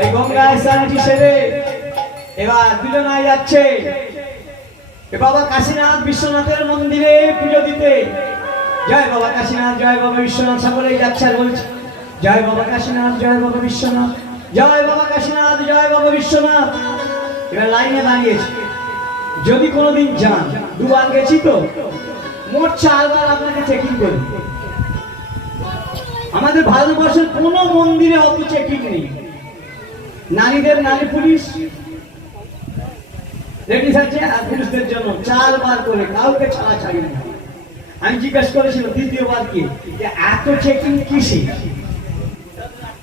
এই গঙ্গায় স্নানটি সেরে এবার দুজনায় যাচ্ছে বাবা কাশীনাথ বিশ্বনাথের মন্দিরে পুজো দিতে। জয় বাবা কাশীনাথ, জয় বাবা বিশ্বনাথ, সকলেই যাচ্ছে আর বলছে জয় বাবা কাশীনাথ, জয় বাবা বিশ্বনাথ, জয় বাবা কাশীনাথ, জয় বাবা বিশ্বনাথ। এবার লাইনে দাঁড়িয়েছে। যদি কোনোদিন যান, দুবার গেছি তো, মোট 4 বার আপনাকে চেকিং করি। আমাদের ভারতবর্ষের কোন মন্দিরে অত চেকিং নেই। নারীদের নারী পুলিশ রেডি আছে, আর পুলিশদের জন্য 4 বার করে কাউকে ছাড়া ছাড়ি না। আমি জিজ্ঞেস করেছিলাম দ্বিতীয়বার কি এত চেকিং কিসে,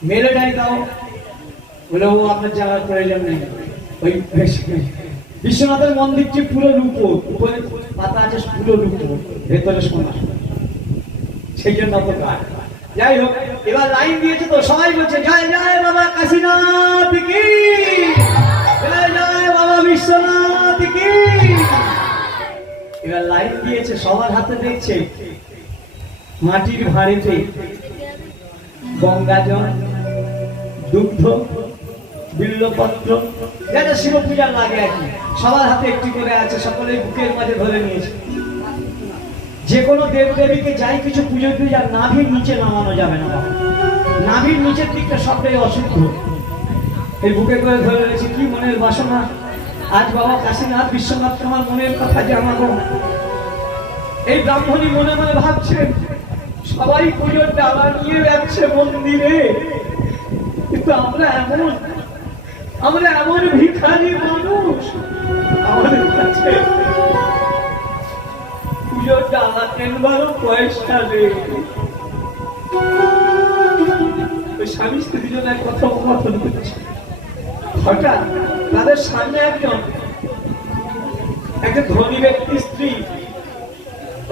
মেরে গাড়ি দাও বলে ও আপনার যাওয়ার প্রয়োজন নেই। ওই বিশ্বনাথের মন্দিরটি পুরো রূপো, উপরে পাতা আছে পুরো রূপো, ভেতরে সোনা, সেই জন্য অত গাছ। যাই হোক, এবার লাইন দিয়েছে তো সবাই বলছে জয় জয় বাবা কাশীনাথ কি, জয় জয় বাবা বিশ্বনাথ কি। এবার লাইন দিয়েছে, সবার হাতে দেখছে মাটির ভাঁড়েতে গঙ্গা জল, দুগ্ধ, বিল্লপত্র, যেটা শিব পূজার লাগে আর কি, সবার হাতে একটি করে আছে, সকলে বুকের মাঝে ধরে নিয়েছে। যে কোনো দেব দেবীকে যাই কিছু পুজো দিয়ে যার নাভির নিচে নামানো যাবে না, নাভির নিচের দিকটা সবটাই অশুদ্ধ। এই বুকে করে ধরে রয়েছে, কি মনের বাসনা আজ বাবা কাশীনাথ বিশ্বনাথ তোমার মনের কথা জানাবো। এই ব্রাহ্মণী মনে মনে ভাবছেন সবাই পুজোর ডালা নিয়ে যাচ্ছে মন্দিরে, কিন্তু আমরা এমন ভিখারি মানুষ, আমাদের কাছে পুজোর ডালা কেনবারও পয়সা নেই। ওই স্বামী স্ত্রী দুজনের কথোপকথন হচ্ছে। হঠাৎ তাদের সামনে একটা ধনী ব্যক্তি স্ত্রী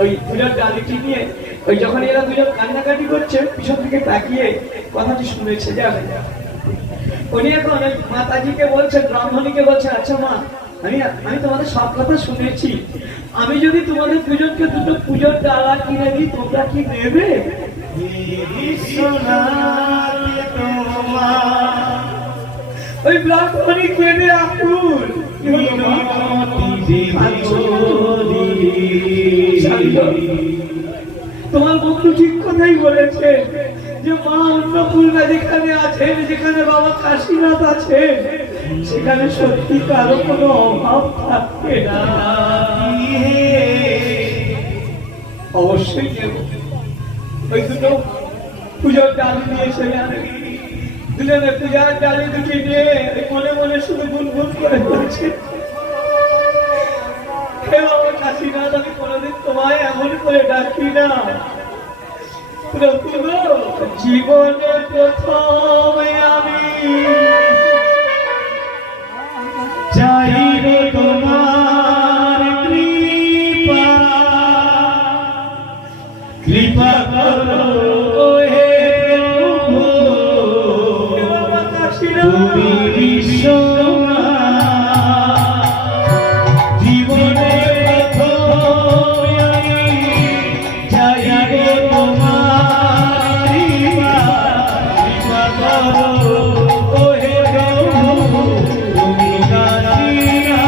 ওই পুজোর ডালিটি নিয়ে, ওই যখন এরা দুজন কান্নাকাটি করছে পিছন থেকে তাকিয়ে কথাটি শুনেছে। যাবে উনি এখন মাতাজিকে বলছেন, ব্রাহ্মণীকে বলছেন, আচ্ছা মা, আমি তোমাদের সব কথা শুনেছি, আমি যদি তোমাদের দুজনকে দুটো পুজোর ডালা কিনে দিই তোমরা কি নেবে? ওই ব্রাহ্মণী কেঁদে আকুল, তোমার বন্ধু ঠিক কথাই বলেছে যে মা অন্নপূর্ণা যেখানে আছেন, যেখানে বাবা কাশীনাথ আছেন, সেখানে সত্যি কারো কোনো অভাব থাকবে না। অবশ্যই নেব। ওই দুটো পুজোর ডালি নিয়ে সেখানে দুজনে পূজার ডালি দুটি নিয়ে মনে মনে শুধু গুনগুন করে বলছে, হে বাবা কাশীনাথ, আমি কোনোদিন তোমায় এমন করে ডাকি না। জীবনে প্রথম আমি চাইব তোমার কৃপা, কৃপা করো হে প্রভু, তুমি বিশ্বনাথ। জীবনে প্রথম আমি চাইব তোমার কৃপা, কৃপা করো হে প্রভু, তুমি কাশীনাথ,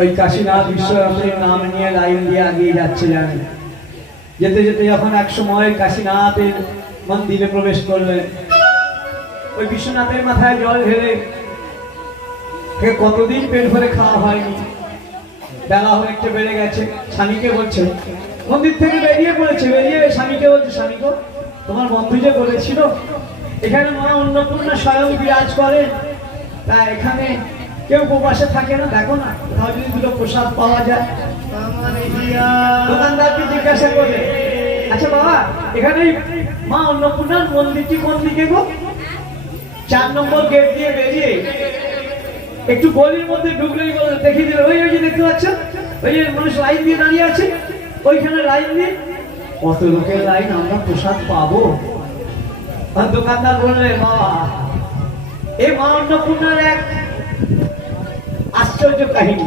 ওই কাশীনাথ বিশ্বনাথের নাম নিয়ে লাইন দিয়ে আগিয়ে যাচ্ছে জানেন। যেতে যেতে যখন এক সময় কাশীনাথের মন্দিরে প্রবেশ করলেন, ওই বিশ্বনাথের মাথায় জল ঢেলে কতদিন পেট ভরে খাওয়া হয়নি, বেলা অনেকটা বেড়ে গেছে। স্বামীকে বলছে, মন্দির থেকে বেরিয়ে পড়েছে, বেরিয়ে স্বামীকে বলছে, স্বামী গো, তোমার বন্ধু যে বলেছিল এখানে মা অন্নপূর্ণা স্বয়ং বিরাজ করেন, তা এখানে কেউ উপবাসে থাকে না, দেখো না তাহলে যদি দুটো প্রসাদ পাওয়া যায়। দোকানদারকে জিজ্ঞাসা করে, আচ্ছা বাবা, এখানে মা অন্নপূর্ণার মন্দিরটি কোন দিকে গো? 4 নম্বর গেট দিয়ে বেরিয়ে একটু গলির মধ্যে ঢুকলেই বলে দেখিয়ে দিল, ওই ওই যে দেখতে পাচ্ছেন, ওই যে মানুষ লাইন দিয়ে দাঁড়িয়ে আছে, ওইখানে লাইন দিয়ে কত লোকের লাইন, আমরা প্রসাদ পাবো। দোকানদার বললেন, বাবা এই মা অন্নপূর্ণার এক আশ্চর্য কাহিনী,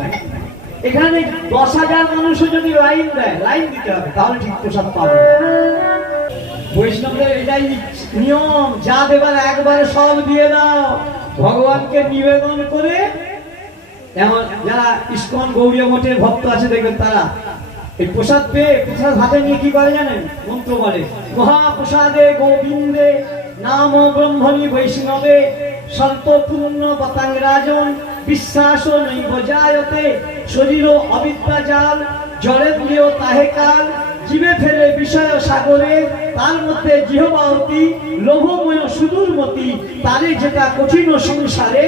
এখানে 10,000 মানুষও যদি লাইন দেয়, লাইন দিতে হবে, তাহলে ঠিক প্রসাদ পাবো। বৈষ্ণবদের এটাই নিয়ম, যা দেবার একবারে সব দিয়ে দাও, ভগবানকে নিবেদন করে। এমন যারা ইস্কন গৌড়ীয় মঠের ভক্ত আছে দেখবেন, তারা এই প্রসাদ পেয়ে প্রসাদ হাতে নিয়ে কি করে জানেন? মন্ত্র বলে, মহাপ্রসাদে গোবিন্দে নাম ব্রহ্মণী বৈষ্ণবে স্বল্প পূর্ণ বতাং রাজন বিশ্বাস নৈব জায়তে শরীর অবিদ্যা জাল জড়েন্দ্রিয় তাহে কাল জীবে ফেলে বিষয় সাগরে তার মধ্যে জিহ্বাবতী লোভময় সুদূরমতি তারে যেটা কঠিন সংসারে।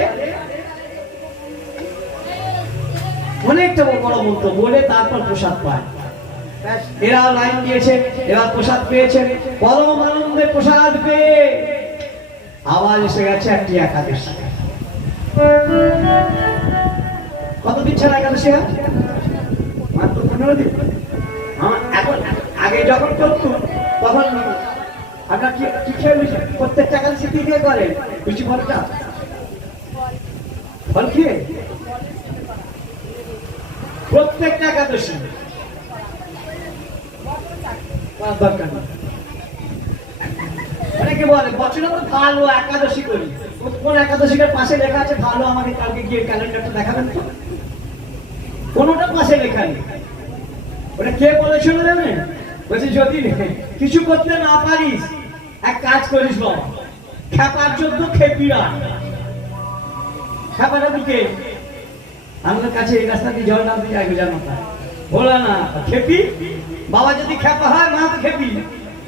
অনেকটা বড় মন্ত্র বলে তারপর প্রসাদ পায়। এরা লাইন দিয়েছে, এবার প্রসাদ পেয়েছে, পরম আনন্দে প্রসাদ পেয়ে আবার এসে গেছে একটি একাদশী। কতদিন ছাড়া একাদশী? মাত্র 15 দিন। এখন আগে যখন করতুম তখন আপনার কি খেয়ে প্রত্যেকটা একাদশী কি দিয়ে করেন? লুচি ফলটা ফল খেয়ে প্রত্যেকটা একাদশী অনেকে বলে বছরে তো ভালো একাদশী করি, কোন একাদশীটার পাশে লেখা আছে ভালো? আমাকে কালকে গিয়ে ক্যালেন্ডারটা দেখাবেন তো। কোনটা পাশে লেখা নেই। ওটা কে বলেছিল জানেন? বলছি যদি কিছু করতে না পারিস এক কাজ করিস বাবা, খেপার 14 খেপিরা। খেপাটা দিকে আমাদের কাছে এই রাস্তা দিয়ে জল নামতে যায় জানো না, বলা না খেপি বাবা, যদি খেপা হয় মা তো খেপি।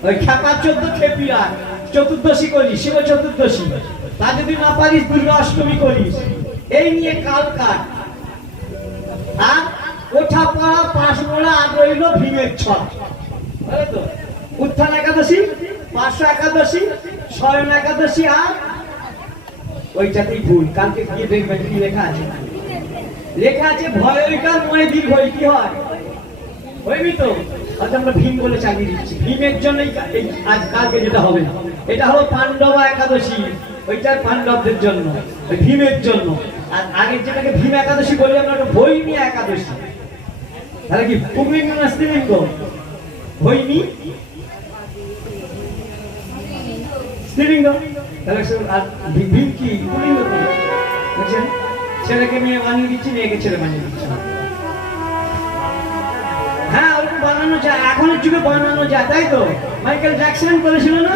ওই খেপার 14 খেপিরা চতুর্দশী করিস, শিব চতুর্দশী। তা যদি না পারিস দুর্গা অষ্টমী করিস। এই নিয়ে কাল কাট। আর ওঠা পড়া 5 মোড়া আর রইল ভীমের ছট। তো উত্থান একাদশী, 500 একাদশী, শয়ন একাদশী, আর ওইটাতেই ভুল। কালকে গিয়ে দেখবেন কি লেখা আছে। লেখা আছে ভয়কার মনে দীর্ঘ কি হয় হইবি তো। আজ আমরা ভীম বলে চালিয়ে দিচ্ছি, ভীমের জন্যই আজ কালকে যেটা হবে না। এটা হলো পাণ্ডবা একাদশী, ওইটা পাণ্ডবদের জন্য, ভীমের জন্য। আর আগের যেটাকে ভীম একাদশী বলি আমরা, ওটা ভৈমী একাদশী। তাহলে কি পুংলিঙ্গ না স্ত্রীলিঙ্গ? ভৈমী স্ত্রীলিঙ্গ। তাহলে আর ভীম কি পুংলিঙ্গ? বুঝছেন? ছেলেকে মেয়ে বানিয়ে দিচ্ছি, মেয়েকে ছেলে বানিয়ে দিচ্ছি। হ্যাঁ, ওরকম বানানো যায়, এখনের যুগে বানানো যায়, তাই তো। মাইকেল জ্যাকসন বলেছিল না,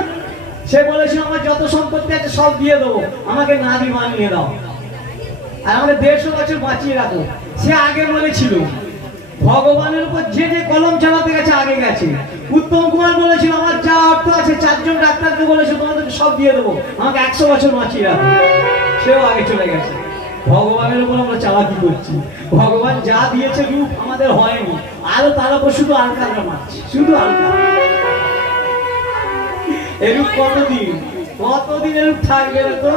সে বলেছিল আমার যত সম্পত্তি আছে সব দিয়ে দেবো, আমাকে নারী বানিয়ে দাও, আর আমাকে 150 বছর বাঁচিয়ে রাখো। সে আগে বলেছিল ভগবানের উপর যে যে কলম চালাতে গেছে আগে গেছে। উত্তম কুমার বলেছিল আমার যা অর্থ আছে 4 জন ডাক্তারকে বলেছিল তোমাদেরকে সব দিয়ে দেবো, আমাকে 100 বছর বাঁচিয়ে রাখো। সেও আগে চলে গেছে। ভগবানের উপর আমরা চালাকি করছি। ভগবান যা দিয়েছে রূপ আমাদের হয়নি, আরো তার উপর শুধু আলকারা মারছি, শুধু আলকারা। এরূপ কতদিন এরূপ থাকবে না তো।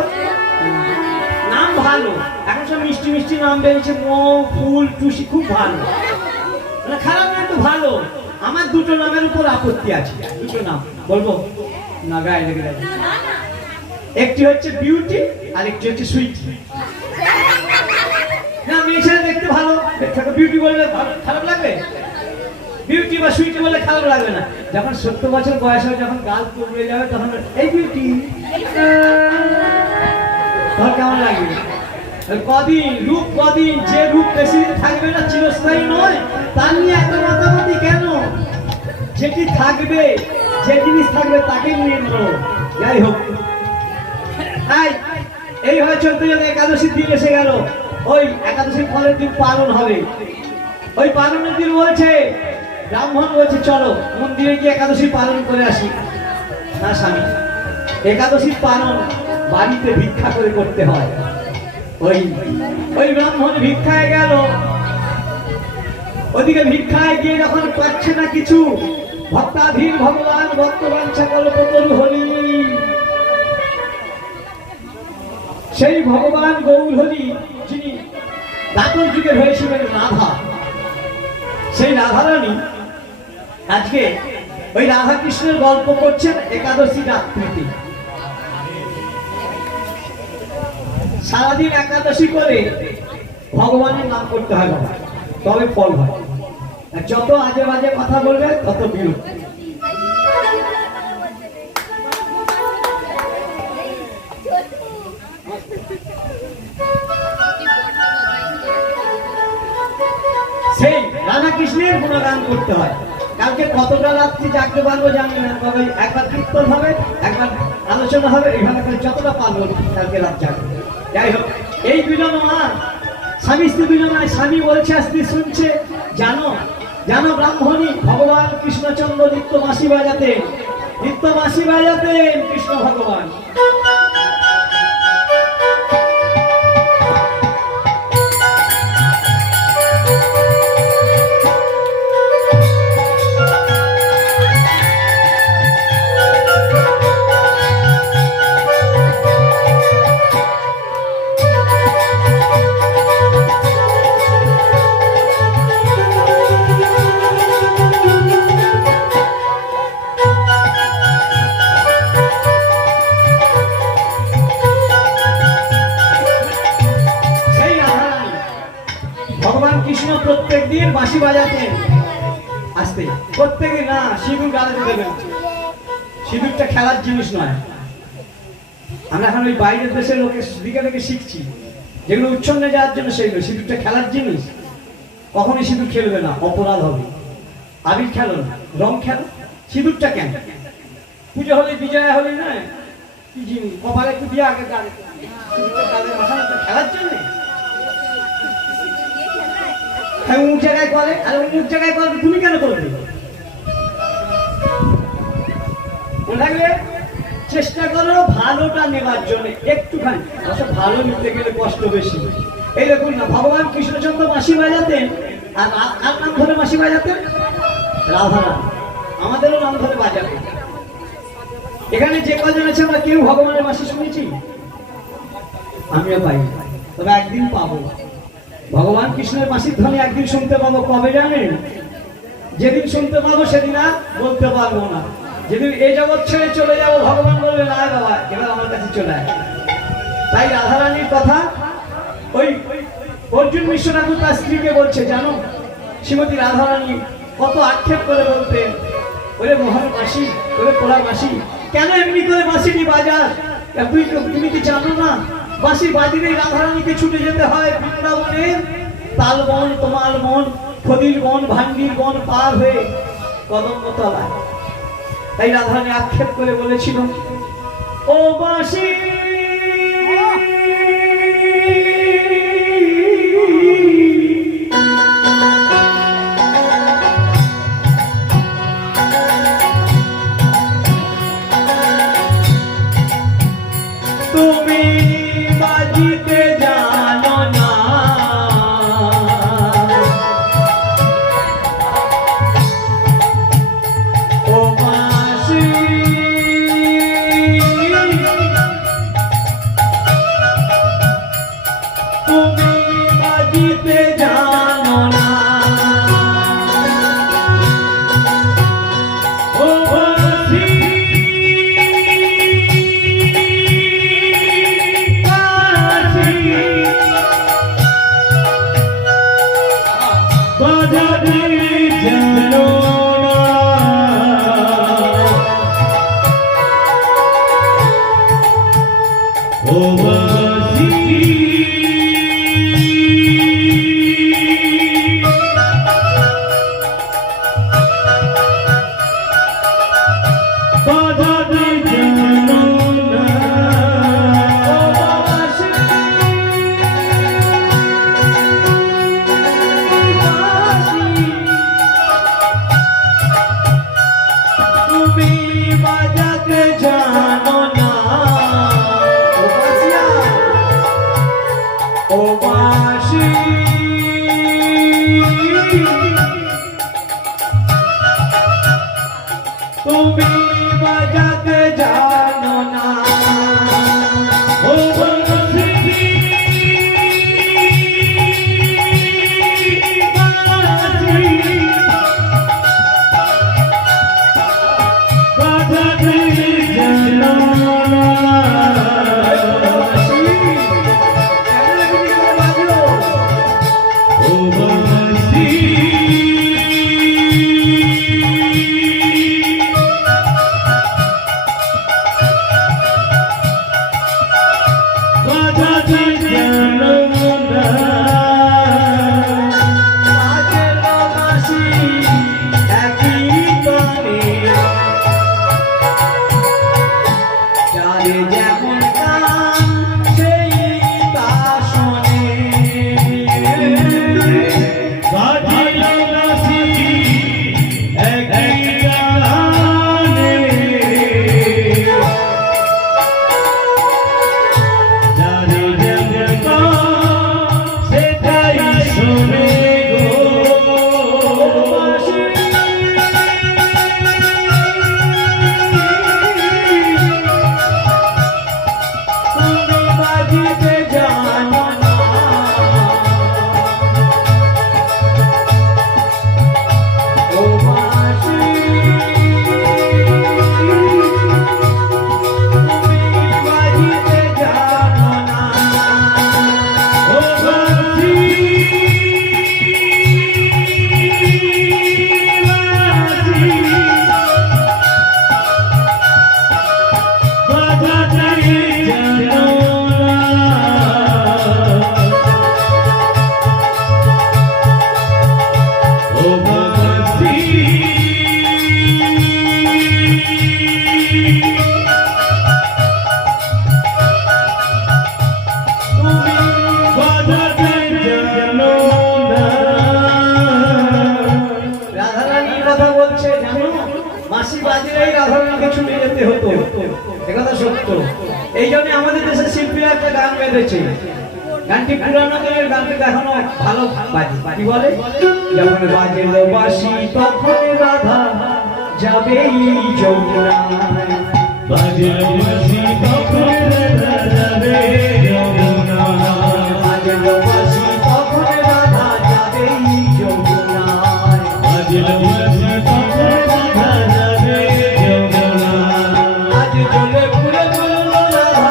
নাম ভালো, এখন সব মিষ্টি মিষ্টি নাম বেরিয়েছে, মৌ, ফুল, টুসি, খুব ভালো, খারাপ না, একটু ভালো। আমার 2টো নামের উপর আপত্তি আছে, 2টো নাম বলবো না, গায়ে লেগে যাবে। একটি হচ্ছে বিউটি আর একটি হচ্ছে সুইটি। না, মেয়ে ছেলে দেখতে ভালো, বিউটি বললে খারাপ লাগবে? বিউটি বা সুইটি বললে খারাপ লাগবে না। যখন 70 বছর বয়স হয়, যখন গাল পুড়ে যাবে, তখন এই বিউটি, তখন কেমন লাগবে? কদিন রূপ, কদিন যে রূপ বেশি দিন থাকবে না, চিরস্থায়ী নয়, তার নিয়ে এত মাতামাতি কেন? যেটি থাকবে, যে জিনিস থাকবে তাকে নিয়ে করো। যাই হোক, এইভাবে চলতে চলতে একাদশীর দিন এসে গেল। ওই একাদশীর পরের দিন পালন হবে। ওই পালনের দিন বলছে, ব্রাহ্মণ বলছে চলো মন্দিরে গিয়ে একাদশী পালন করে আসি। না স্বামী, একাদশীর পালন বাড়িতে ভিক্ষা করে করতে হয়। ওই ওই ব্রাহ্মণ ভিক্ষায় গেল, ওদিকে ভিক্ষায় গিয়ে যখন পাচ্ছে না কিছু, ভক্তাধীন ভগবান ভক্তবান সকল প্রতরু হরি, সেই ভগবান গৌর হরি যিনি দাপর যুগের হয়েছিলেন রাধা, সেই রাধারানী আজকে ওই রাধা কৃষ্ণের গল্প করছেন একাদশী রাত্রিতে। সারাদিন একাদশী করে ভগবানের নাম করতে হয় বাবা, তবে ফল হয়। যত আজে বাজে কথা বলবে তত বিরোধ। সেই রাধা কৃষ্ণের গুণগান করতে হয়। কালকে কতটা রাত্রি জাগতে পারবো জানি না, তবে একবার কীর্তন হবে, একবার আলোচনা হবে, এইভাবে করে যতটা পারবো কালকে রাত জাগবে। যাই হোক, এই দুজন আর স্বামী স্ত্রী দুজন, স্বামী বলছে স্ত্রী শুনছে, জানো জানো ব্রাহ্মণী ভগবান কৃষ্ণচন্দ্র নিত্য বাঁশি বাজাতেন, নিত্য বাঁশি বাজাতেন কৃষ্ণ ভগবান। ভগবান কৃষ্ণ প্রত্যেক দিন বাঁশি বাজাতেন, আসতে প্রত্যেকে না সিঁদুর গালাতে দেবেন। সিঁদুরটা খেলার জিনিস নয়। আমরা এখন ওই বাইরের দেশের লোকের দিকে থেকে শিখছি, যেগুলো উচ্ছন্নে যাওয়ার জন্য সেইগুলো। সিঁদুরটা খেলার জিনিস, কখনোই সিঁদুর খেলবে না, অপরাধ হবে। আবির খেলো না, রং খেলো, সিঁদুরটা কেন? পুজো হলে বিজয়া হলে না কি জিনিস, কপালে একটু দিয়ে আগে খেলার জন্য অমুক জায়গায় করে, আর অমুক জায়গায় করে, তুমি কেন করবে? থাকলে চেষ্টা করো ভালোটা নেওয়ার জন্য একটুখানি। অবশ্য ভালো নিতে গেলে কষ্ট বেশি। এই দেখুন না, ভগবান কৃষ্ণচন্দ্র বাঁশি বাজাতেন, আর কার নাম ধরে বাঁশি বাজাতেন? রাধারানী। আমাদেরও নাম ধরে বাজাতেন। এখানে যে কজন আছে আমরা কেউ ভগবানের বাঁশি শুনেছি? আমিও পাই, তবে একদিন পাবো। ভগবান কৃষ্ণের বাঁশির ধ্বনি একদিন শুনতে পাবো। কবে জানেন? যেদিন শুনতে পাবো সেদিন আর বলতে পারবো না। যেদিন এই জগৎ ছেড়ে চলে যাবো, ভগবান বলবে না বাবা এবার আমার কাছে চলে আয়। তাই রাধারানীর কথা ওই অর্জুন মিশ্র ঠাকুর তার স্ত্রীকে বলছে, জানো শ্রীমতী রাধারানী কত আক্ষেপ করে বলতেন, ওরে মোহন বাঁশি, ওরে পোড়া বাঁশি, কেন এমনি করে বাঁশিটি বাজাস? তুমি কি জানো না বাঁশি বাজিলে রাধারানীকে ছুটে যেতে হয় বৃন্দাবনের তাল বন, তোমাল বন, খদির বন, ভাঙ্গির বন পার হয়ে কদম্ব তলায়। তাই রাধারানী আক্ষেপ করে বলেছিল, ও বাঁশি তুমি বাজিতে জানো না, ও বাঁশি তুমি বাজিতে জানো না, ও বাঁশি Oh, বাঁশি বাজিলেই রাধারণীকে ছুটে যেতে হতো, একথা সত্য। এই জন্য আমাদের দেশের শিল্পীরা একটা গান বেঁধেছে, গানটি পুরানো দিনের, গানটি এখনো ভালো বাজি। কি বলে? যখন বাজলো বাঁশি তখন রাধা যাবে যমুনায়, বাজলো বাঁশি তখন রাধা যাবে যমুনায়, বাজলো বাঁশি তখন রাধা যাবে যমুনায়, বাজলো বাঁশি তখন রাধা যাবে যমুনায়। আজ জ্বলে পুরে বললো রাধা,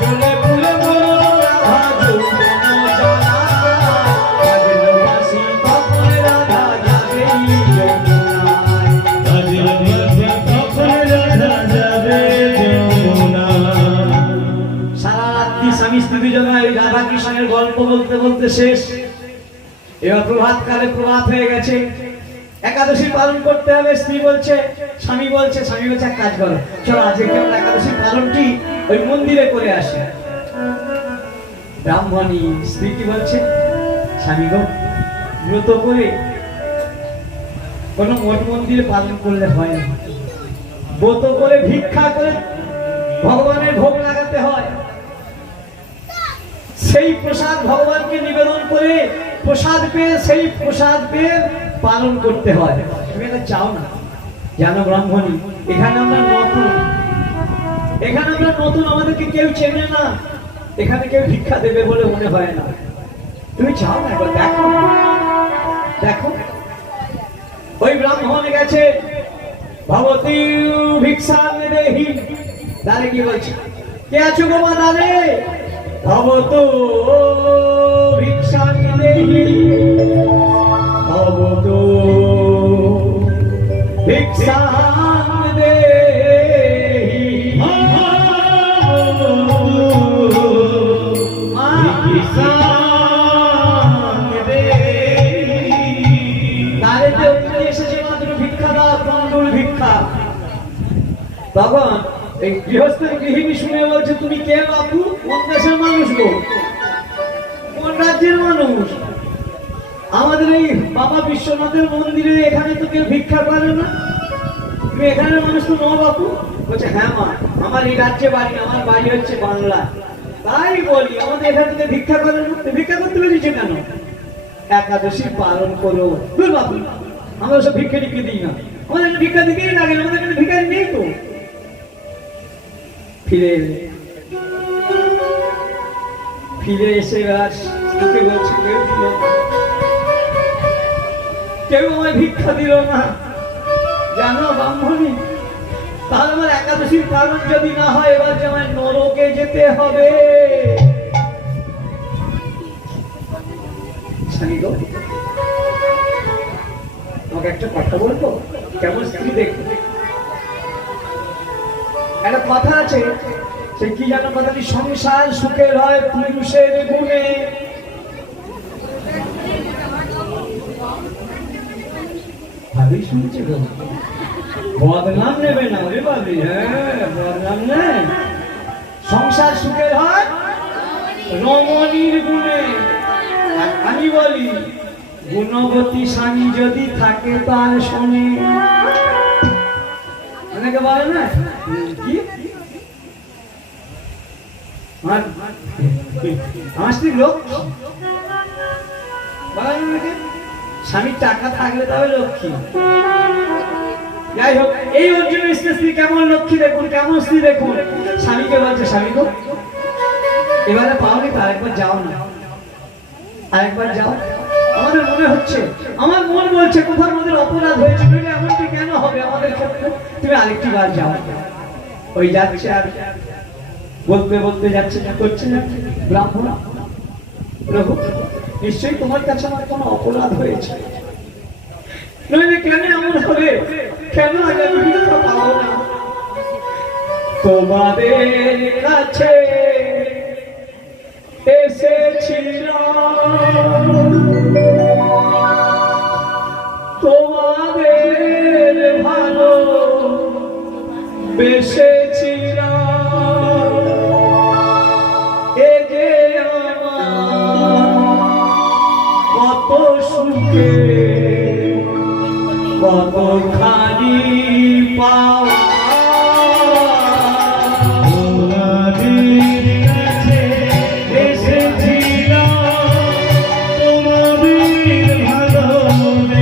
জ্বলে পুরে বললো রাধা যমুনা জলায়, বাজলো বাঁশি তখন রাধা যাবে যমুনায়। বাজলো বাঁশি তখন রাধা যাবে যমুনায়। সারা রাত্রি স্বামী স্ত্রী দুজনে এই রাধা কৃষ্ণের গল্প বলতে বলতে শেষ। এবার প্রভাত কালে প্রভাত হয়ে গেছে, একাদশী পালন করতে হবে। স্ত্রী বলছে, স্বামী বলছে এক কাজ করো, চলো আজকে আমরা একাদশী পালনটি ওই মন্দিরে করে আসি। ব্রাহ্মণী স্ত্রী কি বলছে, স্বামী গো, ব্রত করে কোন মঠ মন্দিরে পালন করলে হয় না, ব্রত করে ভিক্ষা করে ভগবানের ভোগ লাগাতে হয়, সেই প্রসাদ ভগবানকে নিবেদন করে প্রসাদ পেয়ে সেই প্রসাদ পেয়ে পালন করতে হয়। তুমি এটা চাও না? জানো ব্রাহ্মণী, এখানে আমরা নতুন, এখানে আমরা নতুন, আমাদেরকে কেউ চেনে না, এখানে কেউ ভিক্ষা দেবে বলে মনে হয় না। তুমি চাও না? একবার দেখো, দেখো ওই ব্রাহ্মণ গেছে, ভগবতী ভিক্ষা দেহি, দাঁড়ে কি বলছে, কে আছো গো মা দাঁড়ে, ভবতো ভিক্ষা দেহি, ভবতো ভিক্ষা দেহি, ভিক্ষা দেহি। তারে যে এসেছে মাত্র ভিক্ষা দাও, তন্ডুল ভিক্ষা। তখন এই গৃহস্থের গৃহিণী শুনে বলছে, তুমি কে বাপু? কোন দেশের মানুষ গো, কোন রাজ্যের মানুষ? আমাদের এই বাবা বিশ্বনাথের মন্দিরে এখানে তো কেউ ভিক্ষা করে না, তুমি এখানের মানুষ তো নও বাপু? বলছে, হ্যাঁ মা, আমার এই রাজ্যে বাড়ি, আমার বাড়ি হচ্ছে বাংলা। তাই বলি, আমাদের এখানে তো ভিক্ষা করে না। ভিক্ষা করতে পেরেছে কেন? একাদশী পালন করো। বাপু, আমরা সব ভিক্ষা টিকে দিই না, আমাদের ভিক্ষা দিকেই লাগে না, আমাদের এখানে ভিক্ষারি নেই তো। ফিরে এসে তোকে বলছে, কেউ আমায় ভিক্ষা দিল না। জানো ব্রাহ্মণী, তাহলে আমার একাদশীর পালন যদি না হয়, এবার যে আমার নরকে যেতে হবে। তোমাকে একটা কথা বলবো, কেমন স্ত্রী দেখো। একটা কথা আছে, সে কি জানো কথাটি, সংসার সুখের হয় পুরুষের গুণে। ভাবি শুনছি গো, বদনাম নেবে না রে ভাবি, হ্যাঁ বদনাম নেই। সংসার সুখের হয় রমণীর গুণে। আমি বলি, গুণবতী স্বামী যদি থাকে তার শোনে। অনেকে বলে না কি, আমার স্ত্রী লোক, স্বামীর টাকা থাকলে তবে লক্ষ্মী। যাই হোক, এই অর্জুন স্ত্রী কেমন লক্ষ্মী দেখুন, কেমন স্ত্রী দেখুন। স্বামীকে বলছে, স্বামী গো, এবারে পাওনি তো আরেকবার যাও না, আরেকবার যাও। আমাদের মনে হচ্ছে, আমার মন বলছে কোথাও আমাদের অপরাধ হয়েছে, এমনটি কেন হবে আমাদের ক্ষেত্রে, তুমি আরেকটি বার যাও। ওই যাচ্ছে, আর বলতে বলতে যাচ্ছে, করছে না। ব্রাহ্মণ, প্রভু নিশ্চয়ই তোমার কাছে আমার কোনো অপরাধ হয়েছে, নইলে কেন এমন হবে, কেন আগামী ভিক্ষা পাও না? তোমাদের কাছে এসেছিলাম, তোমাদের ভালো বেসেছিলাম, এ যে আমার কত সুখে কত খাই খানি পাওয়া তোমাদের কাছে এসেছিলাম, তোমাদের ভালোবেসেছিলাম,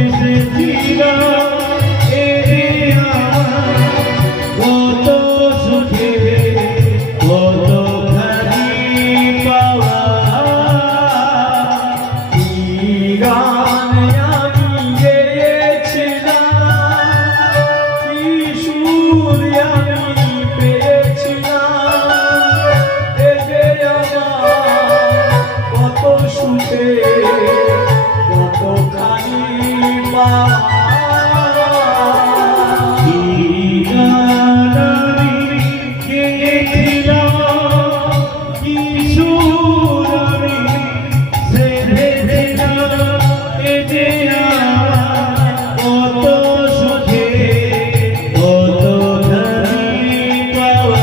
কত সুখে কতখানি পাওয়া। কি গান আমি গেয়েছিলাম, কি সুর আমি পেয়েছিলাম, এ যে আমার কত সুখে কতখানি পাওয়া। কি গান আমি গেয়েছিলাম, কি সুর আমি সেধেছিলাম, এ যে আমার কত সুখে কতখানি পাওয়া।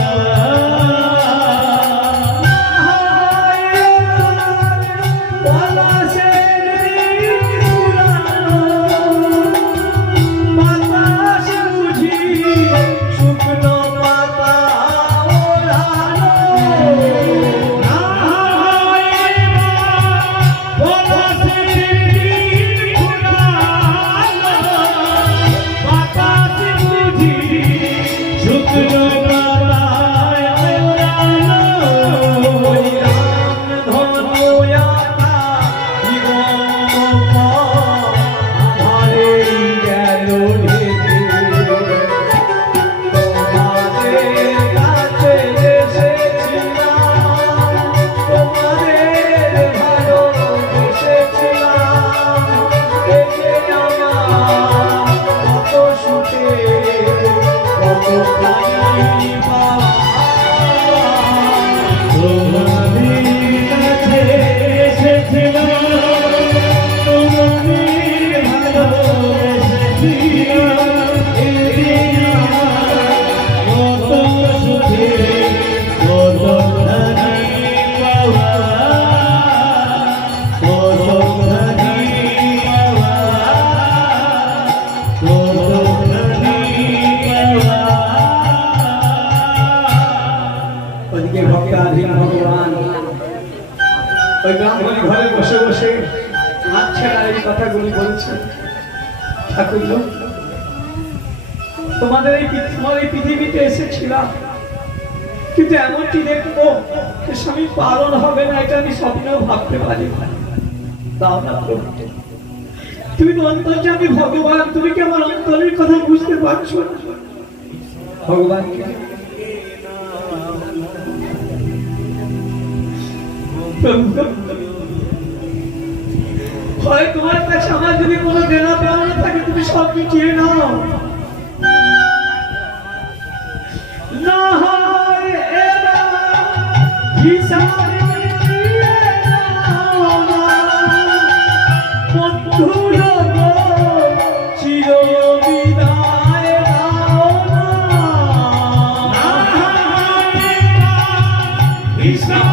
ওদিকে ভক্তাধীন ভগবান ওই ব্রাহ্মণী ঘরে বসে বসে হাত ছেড়া এই কথাগুলি বলছেন। ঠাকুর তোমাদের এই পৃথিবীতে এসেছিলাম, কিন্তু এমনটি দেখবো যে স্বামী পালন হবে না, এটা আমি স্বপ্নেও ভাবতে পারি না। দাও না প্রভু, তুমি তো অন্তর্যামী ভগবান, তুমি কি আমার অন্তরের কথা বুঝতে পারছো না? ভগবান হয় তোমার কাছে আমার যদি কোনো দেনা পাওনা থাকে তুমি সব মিটিয়ে নাও, না হয় এরা হিসাব দিয়ে নাও না, বন্ধুর গো চির বিদায় দাও না, হিসাব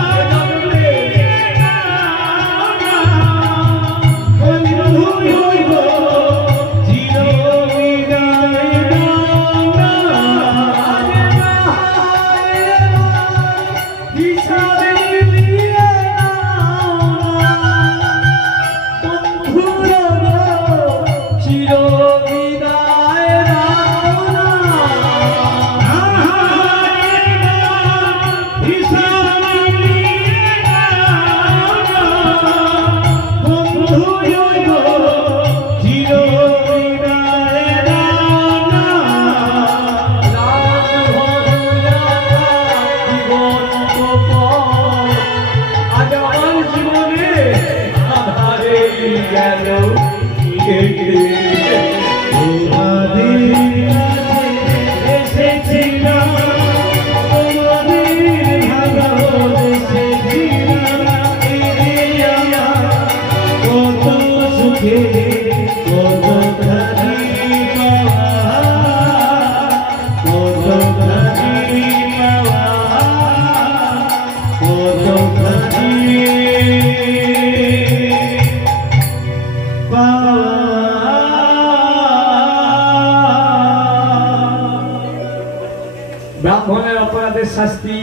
শাস্তি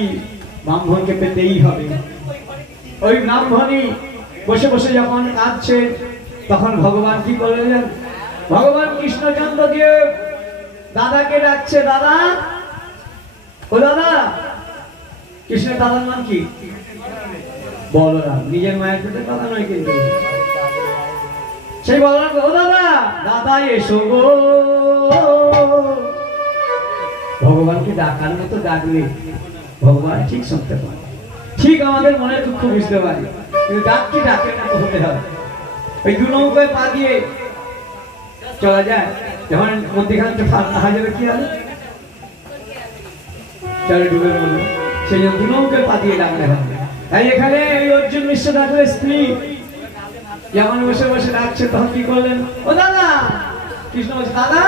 ব্রাহ্মণকে পেতেই হবে। ওই ব্রাহ্মণই বসে বসে যখন কাঁদছে তখন ভগবান কি করলেন, ভগবান কৃষ্ণচন্দ্রকে দাদাকে ডাকছে, দাদা ও দাদা। কৃষ্ণের দাদার নাম কি? বলরাম। নিজের মায়ের পেটে দাদা নয় কিন্তু। সেই বলরাম, ও দাদা, দাদা এসো গো। ভগবানকে ডাকার মতো ডাকলে ভগবান ঠিক শুনতে পারে, ঠিক আমাদের মনে দুঃখ বুঝতে পারে, কিন্তু ডাককে ডাকে না তো হতে হবে। ওই দু নৌকায় পা দিয়ে চলা যায়, যখন মধ্যখানে ফাঁকা হয়ে যাবে কি হবে, চলে ডুবে মরবে। সেই জন্য দু নৌকায় পা দিয়ে ডাকলে হবে। তাই এখানে ওই অর্জুন মিশ্র ডাকলে স্ত্রী যেমন বসে বসে ডাকছে, তখন কি করলেন, ও দাদা। কৃষ্ণ বলছে, দাদা,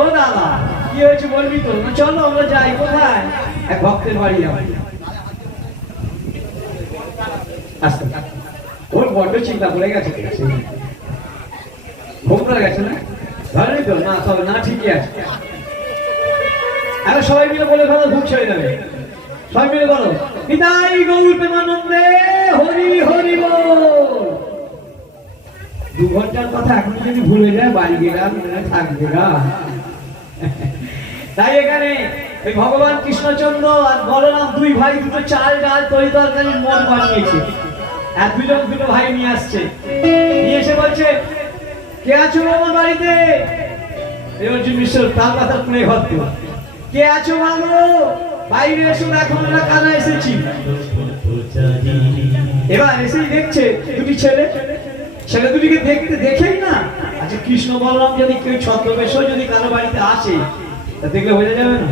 ও দাদা কি হয়েছে বলবি তো? চলো আমরা যাই। কোথায়? এক ভক্তের বাড়ি যাবো। আস্তে ওর বড্ড চিন্তা পড়ে গেছে, ঘুম পড়ে গেছে না, ধরেনি তো না, তবে না ঠিকই আছে। এখন সবাই মিলে বলে ফেলো, ঘুম ছেড়ে যাবে। সবাই মিলে বলো, নিতাই গৌর প্রেমানন্দে হরি হরি বল। 2 ঘন্টার কথা এখন যদি ভুলে যায় বাড়ি গেলাম থাকবে না। তাই এখানে ওই ভগবান কৃষ্ণচন্দ্র আর বলরাম দুই ভাই দুটো চাল ডাল তরি তরকারির মন বানিয়েছে। আর দুটো ভাই নিয়ে আসছে, নিয়ে এসে বলছে, কে আছো আমার বাড়িতে? এই অর্জুন মিশ্র তার কথা শুনে ভক্ত, কে আছো বলো, বাইরে এসো, দেখো আমরা কারা এসেছি। এবার এসেই দেখছে দুটি ছেলে দুটিকে দেখেই না, আচ্ছা কৃষ্ণ বলরাম যদি কেউ ছদ্মবেশ যদি কারো বাড়িতে আসে তা দেখলে বোঝা যাবে না,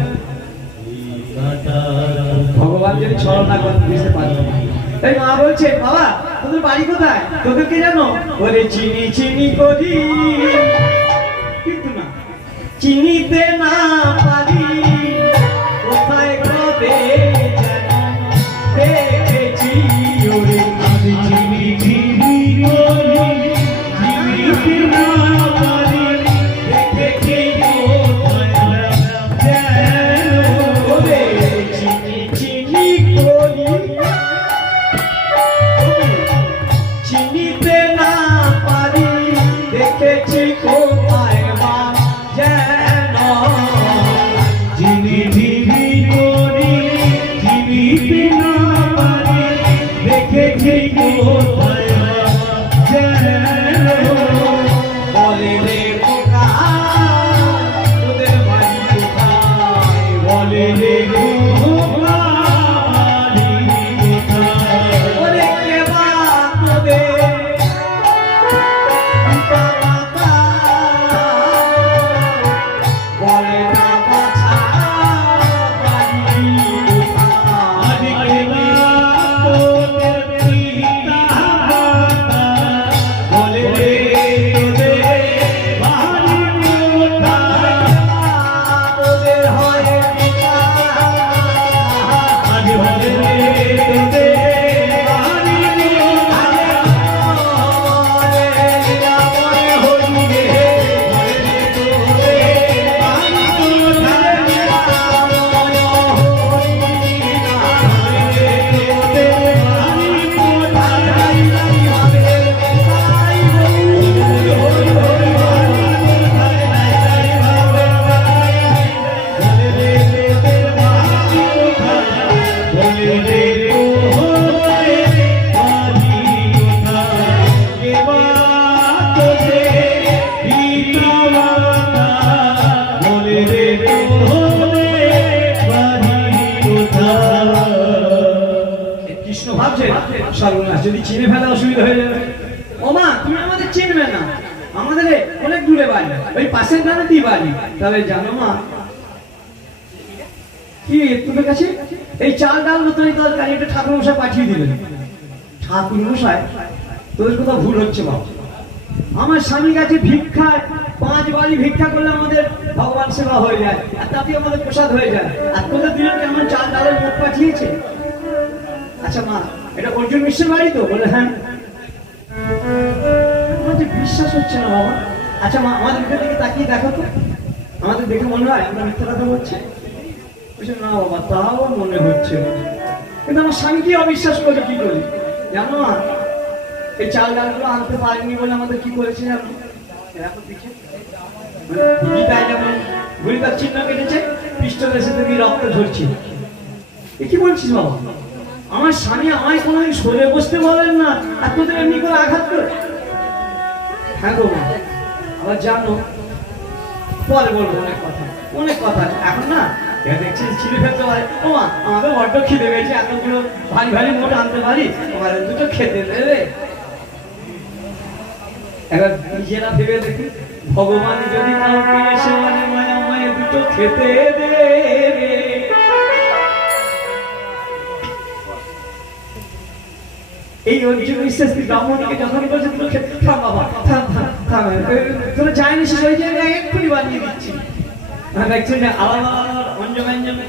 ভগবান যদি ছলনা করেন বুঝতে পারবে না। তাই মা বলছে, বাবা তোদের বাড়ি কোথায়? তোদেরকে জানো? বলে চিনি চিনি করি কিন্তু না চিনিতে না পারি, কোথায় কবে দেখেছি ওরে আমি চিনি চিনি করি, চিনিতে না পারি, দেখেছি চিনি চিনি করি, চিনিতে না পারি, দেখেছি কোথায় বা যেন, চিনি চিনি করি, চিনিতে না পারি, দেখেছি কোথায় বা যেন, বলে রে খোকা তোদের বাড়ি কোথায়, বলে রে খোকা বাড়ি কোথায়, বলে কে বা তোদের পিতা মাতা, বলে না বাছা বাড়ি কোথায়, কে বা তোদের পিতা মাতা, বলে রে তোদের বাড়ি কোথায়, তোদের হয় পিতা, আজ বলে রে তোদের বাড়ি কৃষ্ণ ভাবছে সর্বনাশ যদি চিনে ফেলা অসুবিধা হয়ে যাবে। ও মা তুমি আমাদের চিনবে না, আমাদের অনেক দূরে বাড়ি, ওই পাশের গ্রামেতেই বাড়ি। তবে জানো মা কি তোমার কাছে এই চাল ডাল তরি তরকারি এটা ঠাকুর মশাই পাঠিয়ে দিলেন। ঠাকুর মশাই তোদের কোথাও ভুল হচ্ছে বাবা, আমার স্বামী কাছে ভিক্ষায় 5 বাড়ি ভিক্ষা করলে আমাদের ভগবান সেবা হয়ে যায়, আর তাতে আমাদের প্রসাদ হয়ে যায়, আর তোদের দুজন কেমন চাল ডালের মুখ পাঠিয়েছে। আচ্ছা মা এটা অর্জুন মিশ্রের বাড়ি তো? বলে হ্যাঁ। আমাদের বিশ্বাস হচ্ছে না বাবা। আচ্ছা মা আমাদের দিকে তাকিয়ে দেখো তো, আমাদের দেখে মনে হয় আমরা মিথ্যা কথা বলছি। বলছে না বাবা তাও মনে হচ্ছে না। কিন্তু আমার স্বামীকে অবিশ্বাস করে কি করি জানো না, এই চাল ডালগুলো আনতে পারিনি বলে আমাদের কি করেছে জানো, গীতায় যেমন গুলিকার চিহ্ন কেটেছে, পিষ্টলের সাথে দিয়ে রক্ত ঝরছে। এ কি বলছিস বাবা, আমার স্বামী আমায় কোনোদিন সরে বসতে বলেন না, আর তোদের এমনি করে আঘাত করে। হ্যাঁ গো মা, আবার জানো পরে বলবো অনেক কথা এখন না দেখছি ছিঁড়ে ফেলতে পারে। ও মা আমাকে বড্ড খিদে পেয়েছে, এতগুলো ভারী ভারী মোট আনতে পারি, তোমার দুটো খেতে দেবে। এবার নিজেরা ভেবে দেখি, ভগবান যদি কাউকে এসে মানে মায়া মায়ে দুটো খেতে দেবে, এই অর্জুন বিশ্বাস ব্রাহ্মণকে যখন বলছে দুটো খেতে, থাম বাবা থাম থাম থাম, তোরা যায়নি সেই জায়গায় এক্ষুনি বানিয়ে দিচ্ছি। দেখছেন যে আলাদা আলাদা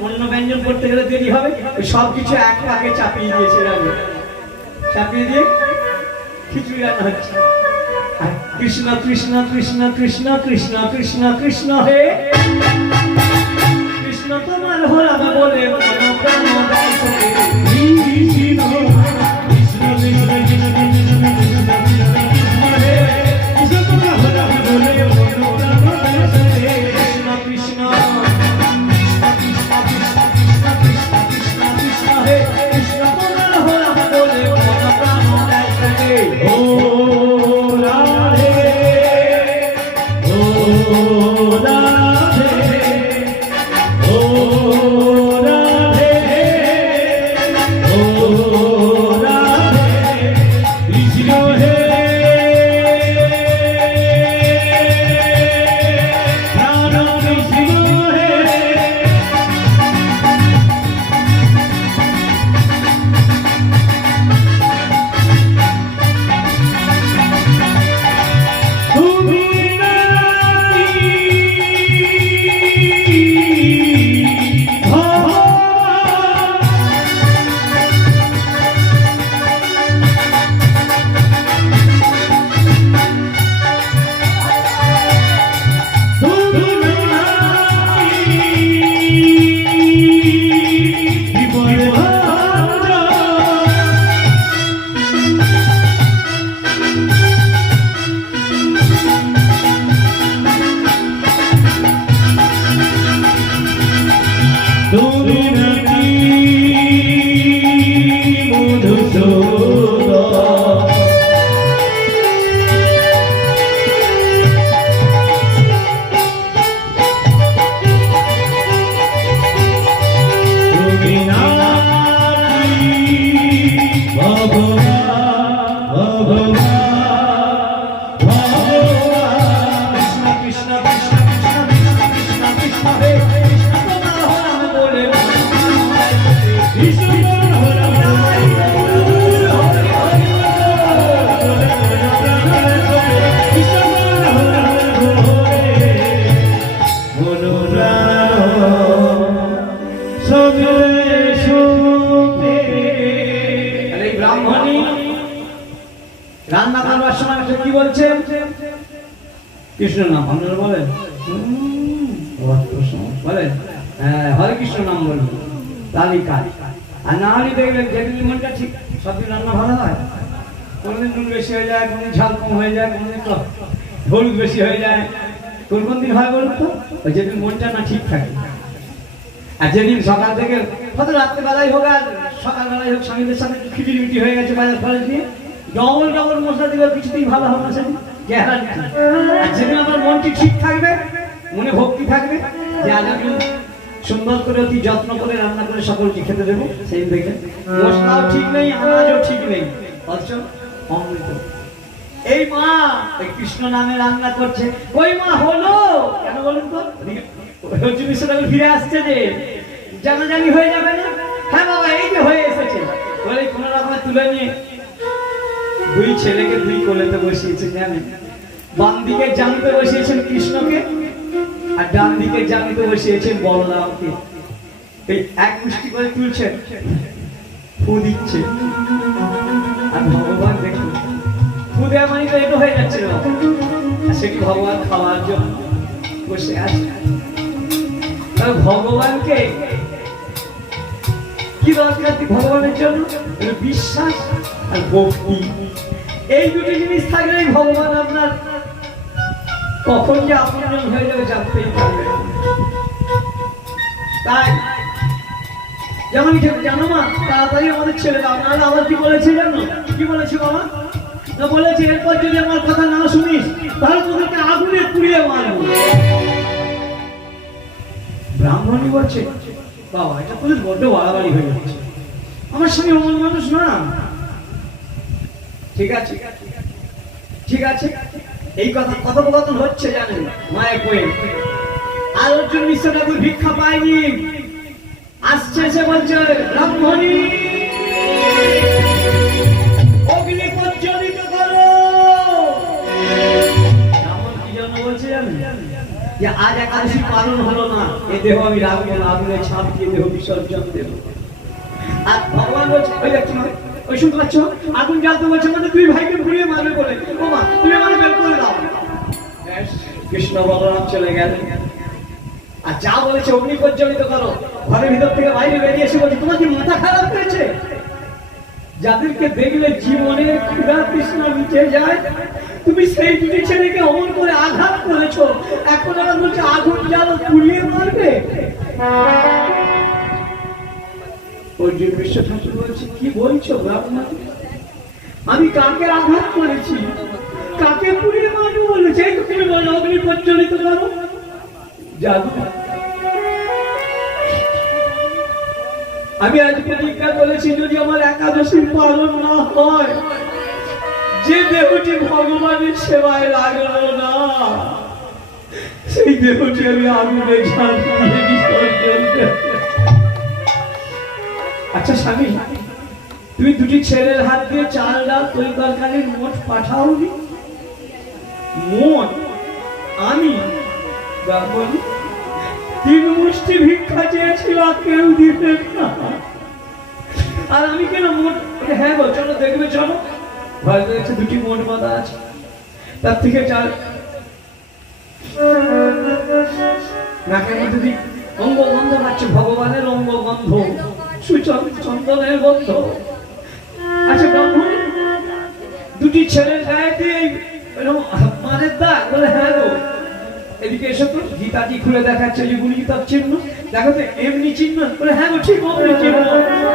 অন্য ব্যঞ্জন করতে গেলে দেরি হবে, সব কিছু এক পাকে চাপিয়ে দিয়েছে, চাপিয়ে দিয়ে খিচুড়ি রান্না হচ্ছে। কৃষ্ণ কৃষ্ণ কৃষ্ণ কৃষ্ণ কৃষ্ণ কৃষ্ণ কৃষ্ণ হে কৃষ্ণ তোমার হলাম বলে রান্না করবার সময় কি বলছেন? কৃষ্ণ নাম আপনারা বলেন, বলেন হরে কৃষ্ণ নাম বলবেন, তাহলে কাজ। আর না হলে দেখবেন যেদিন মনটা ঠিক, সবদিন রান্না ভালো হয়, কোনদিন নুন বেশি হয়ে যায়, কোনদিন ঝাল কম হয়ে যায়, কোনদিন হলুদ বেশি হয়ে যায়। কোন কোন দিন হয় বলুন তো? যেদিন মনটা না ঠিক থাকে। আর যেদিন সকাল থেকে হয়তো রাত্রেবেলায় হোক আর সকালবেলায় হোক, স্বামীদের সাথে খিচুড়ি মিটি হয়ে গেছে বাজার খরচ দিয়ে, ডবল ডবল মশলা দিলেও কিছুতেই ভালো হবে না সেদিন। আর যেদিন আমার মনটি ঠিক থাকবে, মনে ভক্তি থাকবে যে আজ আমি সুন্দর করে অতি যত্ন করে রান্না করে সকলকে খেতে দেবো, সেই দেখে মশলাও ঠিক নেই, আনাজও ঠিক নেই, অথচ অমৃত। এই মা এই কৃষ্ণ নামে রান্না করছে, ওই মা হলো কেন বলুন তো? ফিরে আসছে যে জানাজানি হয়ে যাবে না? হ্যাঁ বাবা এই যে হয়ে এসেছে বলে কোন রকমের তুলে নিয়ে দুই ছেলেকে দুই কোলেতে বসিয়েছেন, জানেন? বাম দিকে জানিতে বসিয়েছেন কৃষ্ণকে, আর ডান দিকে জানিতে বসিয়েছেন বলরামকে। এই এক মুষ্টি করে তুলছেন, ফু দিচ্ছে, আর ভগবান দেখুন ফু দেওয়া মানে তো এটা হয়ে যাচ্ছে না, আর সেটি ভগবান খাওয়ার জন্য বসে আছে। ভগবানকে কি দরকার ভগবানের জন্য? বিশ্বাস আর ভক্তি। এই দুটি জিনিস থাকলেই ভগবান আপনার কখন যে আপনজন হয়ে যাবে জানতেই পারবে। তাই যেমন জানো মা, তাড়াতাড়ি আমাদের ছেলে দাও, নাহলে আবার কি বলেছে জানো? কি বলেছে বাবা? না বলেছে এরপর যদি আমার কথা না শুনিস তাহলে তোদেরকে আগুনে পুড়িয়ে মারবো। ব্রাহ্মণী বলছে বাবা এটা তোদের বড্ড বাড়াবাড়ি হয়ে যাচ্ছে, আমার স্বামী অমন মানুষ না। ঠিক আছে ঠিক আছে, এই কথা কথোপকথন হচ্ছে জানেন মায়ের কোয়ে। আর অর্জুন মিশ্র ঠাকুর ভিক্ষা পায়নি, আসছে এসে বলছে ব্রাহ্মণী অগ্নি প্রজ্বলিত করো। ব্রাহ্মণ কি জন্য বলছে জানেন? যে আজ একাদশী পালন হলো না, এ দেহ আমি রাখবো না, আগুনে ছাপ দিয়ে দেহ বিসর্জন দেব। আর ভগবান বলছে ওই দেখছো না, ওই শুনতে পাচ্ছ আগুন জ্বালতে বলছে, মানে তুই ভাইকে ঘুরিয়ে মারবে বলে, ও মা তুমি আমাকে বের করে দাও। কৃষ্ণ বলরাম চলে গেলেন। আর যা বলেছে অগ্নি প্রজ্বলিত করো, ঘরের ভিতর থেকে বাইরে বেরিয়ে এসে বলছে তোমার কি মাথা খারাপ হয়েছে? যাদেরকে দেখলে জীবনের ক্ষুধা তৃষ্ণা মিটে যায়, তুমি সেই দুটি ছেলেকে অমন করে আঘাত করেছো, এখন আবার বলছে আগুন জ্বালো পুড়িয়ে মারবে। অর্জুন বিশ্ব ঠাকুর বলছে কি বলছো ব্রাহ্মণ? আমি কাকে আঘাত করেছি, কাকে পুড়িয়ে মারবো বলেছে? এই তো তুমি বলো অগ্নি প্রজ্বলিত করো। জাদু আমি আজ প্রতিজ্ঞা করেছি যদি আমার একাদশী পালন না হয়, যে দেহটি ভগবানের সেবায় লাগলো না, সেই দেহটি আমি আগুনে ঝাঁপিয়ে বিসর্জন দেব। আচ্ছা স্বামী, তুমি দুটি ছেলের হাত দিয়ে চাল ডাল তরি তরকারির মোট পাঠাওনি? মোট আমি ব্রাহ্মণী 3 মুষ্টি ভিক্ষা চেয়েছিলাম, কেউ দিতে না। আর আমি কেন মোট? হ্যাঁ গো চলো দেখবে, চলো ঘরে দেখছে দুটি মোট বাঁধা আছে, তার থেকে চাল নাকের মধ্যে দিই অঙ্গ গন্ধ পাচ্ছে, ভগবানের অঙ্গ গন্ধ, চন্দনের গন্ধ। আচ্ছা ব্রাহ্মণ দুটি ছেলের গায়েতে মানের দাগ বলে? হ্যাঁ গো। এদিকে এসে তো গীতাটি খুলে দেখাচ্ছে যে গুলি গীতার চিহ্ন, দেখো তো এমনি চিহ্ন বলে? হ্যাঁ গো ঠিক অমনি চিহ্ন,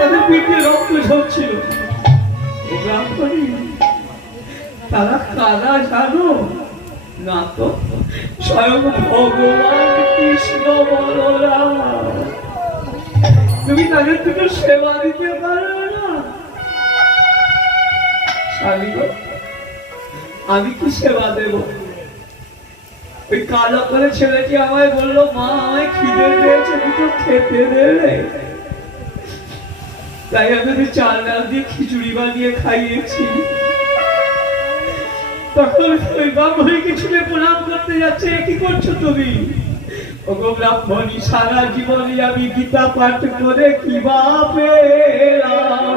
তাদের পিঠে রক্ত ঝরছিল। ও ব্রাহ্মণী তারা কারা জানো না? তো স্বয়ং ভগবান কৃষ্ণ বলরাম। তুমি তাদের দুটো সেবা দিতে পারো না? স্বামী গো আমি কি সেবা দেব? ওই কালো করে ছেলেটি আমায় বললো মা আমায় খিদে পেয়েছে, দুটো খেতে দেবে। তাই আমি চাল ডাল দিয়ে খিচুড়ি বানিয়ে খাইয়েছি। তখন ওই ব্রাহ্মণীকে ছুঁড়ে প্রণাম করতে যাচ্ছে, কি করছো তুমি? ওগো ব্রাহ্মণী সারা জীবনে আমি গীতা পাঠ করে কি বা পেলাম?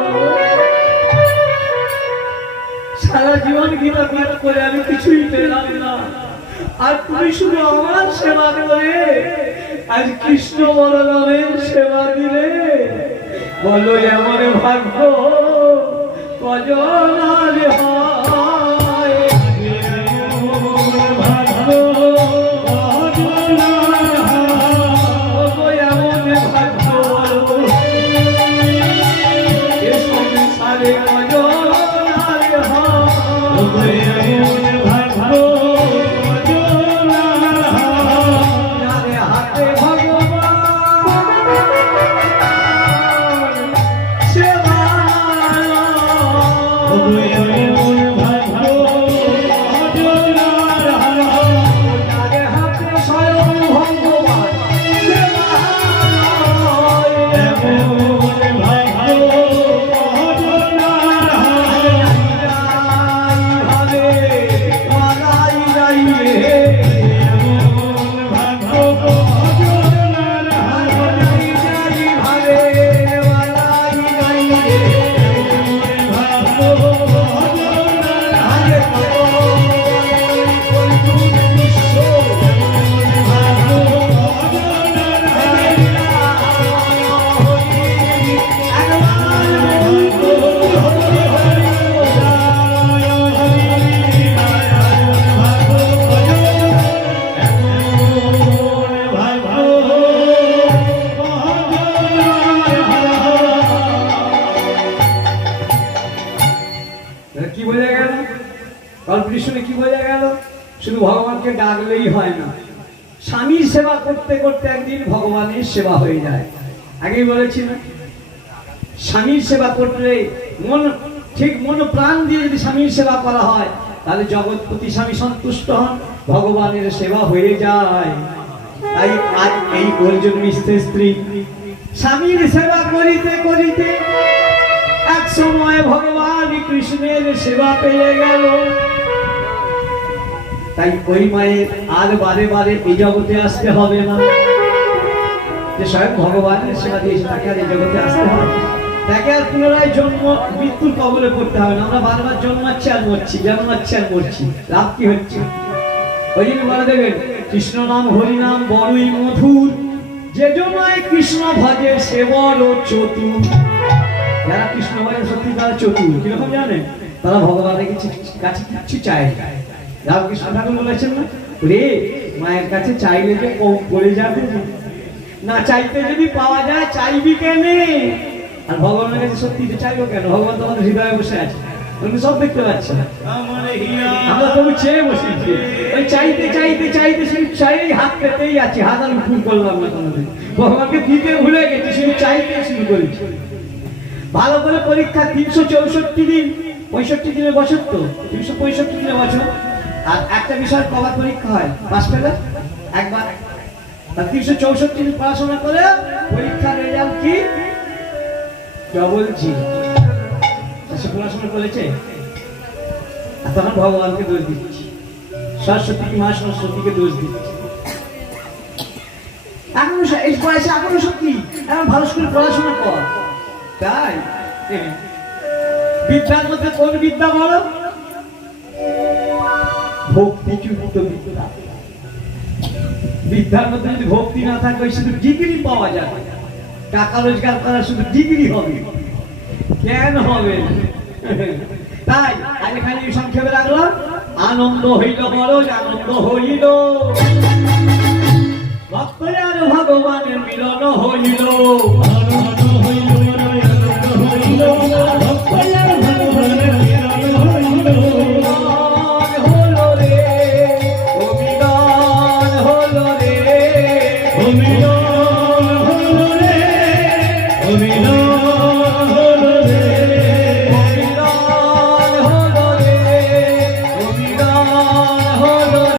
সারা জীবন গীতা পাঠ করে আমি কিছুই পেলাম না, আর তুমি শুধু আমার সেবা করে আজ কৃষ্ণ বলরামের সেবা দিলে। বলো এমন ভাগ্য কজন আর হয়, ভাগ্য কজন আর হয়, এমন ভাগ্য এ সংসারে কজন আর হয়, এমন ভাগ্য Oh, ভগবানকে ডাকলেই হয় না, স্বামীর সেবা করতে করতে একদিন ভগবানের সেবা হয়ে যায়। আগেই বলেছি না, স্বামীর সেবা করলে মন প্রাণ দিয়ে যদি স্বামীর সেবা করা হয় তাহলে জগৎপতি স্বামী সন্তুষ্ট হন, ভগবানের সেবা হয়ে যায়। তাই আজ এই অর্জুন মিশ্রের স্ত্রী স্বামীর সেবা করিতে করিতে এক সময় ভগবান কৃষ্ণের সেবা পেয়ে গেল। তাই ওই মায়ের আর বারে বারে এই জগতে আসতে হবে না, যে স্বয়ং ভগবানের সেবা দিয়েছে তাকে আর এই জগতে আসতে হবে, তাকে আর পুনরায় জন্ম মৃত্যুর কবলে পড়তে হবে না। আমরা বারবার জন্মাচ্ছি আর মরছি, জন্মাচ্ছি আর মরছি, লাভ কি হচ্ছে? ওই জন্য বলে দেবেন, কৃষ্ণ নাম হরি নাম বড়ই মধুর, যে জন্যই কৃষ্ণ ভজে সে বড় চতুর। যারা কৃষ্ণ ভজে সত্যি তারা চতুর। কিরকম জানেন? তারা ভগবানের কাছে কিছু চায় না। রামকৃষ্ণ ঠাকুর বলেছেন না, রে মায়ের কাছে চাইলে যে কম পড়ে যাবে, না চাইতে যদি পাওয়া যায় চাইবি কেন? আর ভগবানের কাছে সত্যি চাইবো কেন? ভগবান তো আমাদের হৃদয়ে বসে আছে, তুমি সব দেখতে পাচ্ছ না, আমরা তবু চেয়ে বসেছি। ওই চাইতে চাইতে চাইতে শুধু চাই, হাত পেতেই আছে, হাত আর ভুল করলাম না কোনোদিন, ভগবানকে দিতে ভুলে গেছি, শুধু চাইতে শুরু করেছি। ভালো করে পরীক্ষা, 364 দিন, 65 দিনের বছর, তো 365 দিনের বছর, আর একটা বিষয় কবার পরীক্ষা হয়? পাস পেলে একবার, আর 364 দিন পড়াশোনা করে পরীক্ষার রেজাল্ট কি? Double zero. সে পড়াশোনা করেছে, আর তখন ভগবানকে দোষ দিচ্ছি, সরস্বতী মা সরস্বতীকে দোষ দিচ্ছি। এখনো এই বয়সে এখনো সত্যি এখন ভালো স্কুলে পড়াশোনা কর। তাই বিদ্যার মধ্যে কোন বিদ্যা বলো? ভক্তিযুক্ত বিদ্যা। বিদ্যার মধ্যে যদি ভক্তি না থাকবে শুধু ডিগ্রি পাওয়া যাবে, টাকা রোজগার করা শুধু ডিগ্রি হবে, কেন হবে? তাই আজ এখানে সংক্ষেপে রাখলাম, আনন্দ হইল বড়, আনন্দ হইল ভক্তের ভগবানের মিলন হইল।